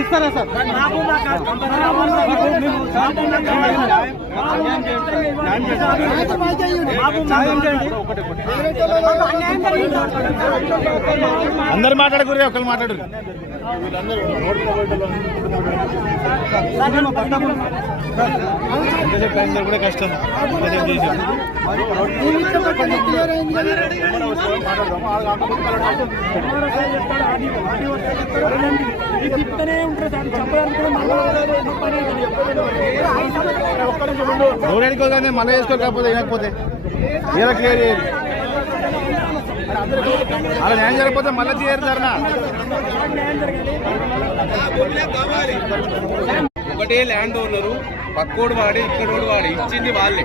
ఇస్తారా సార్? అందరు మాట్లాడకూడదు, ఒకరు మాట్లాడు. కూడా కష్టం. రోడ్ ఎడుకోగానే మళ్ళీ వేసుకోకపోతే వినకపోతే ఇలా క్లియర్ చేయాలి. అలా న్యాయం జరగకపోతే మళ్ళీ చేరుతారనా? ఒకటే ల్యాండ్ ఓనరు, పక్కోడు వాడే, ఇక్కడోడు వాడే, ఇచ్చింది వాళ్ళే.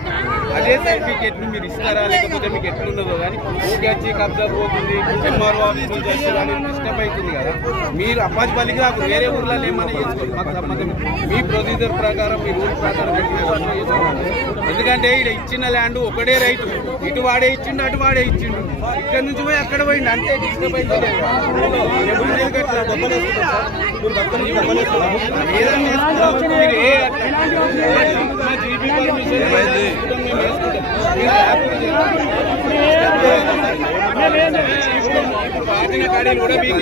అదే సర్టిఫికేట్ని మీరు ఇస్తారా లేకపోతే మీకు ఎట్లున్నదో కానీ ఊరికి వచ్చి కబ్జా పోతుంది, ఎంఆర్ఓ ఆఫీసులు చేస్తే కానీ డిస్టర్బ్ అవుతుంది కదా. మీరు అప్పాజిపల్లికి నాకు వేరే ఊర్లలో ఏమైనా చేసుకోండి, మాకు సంబంధం. మీ ప్రొసీజర్ ప్రకారం మీ రూల్ ప్రకారం చేసుకోండి. ఎందుకంటే ఇక్కడ ఇచ్చిన ల్యాండ్ ఒకటే రైతు, ఇటు వాడే ఇచ్చిండు, అటు వాడే ఇచ్చిండు. ఇక్కడ నుంచి పోయి అక్కడ పోయిండు, అంతే డిస్టర్బ్ అవుతుంది. వాటిన కాడీలు కూడా మీకు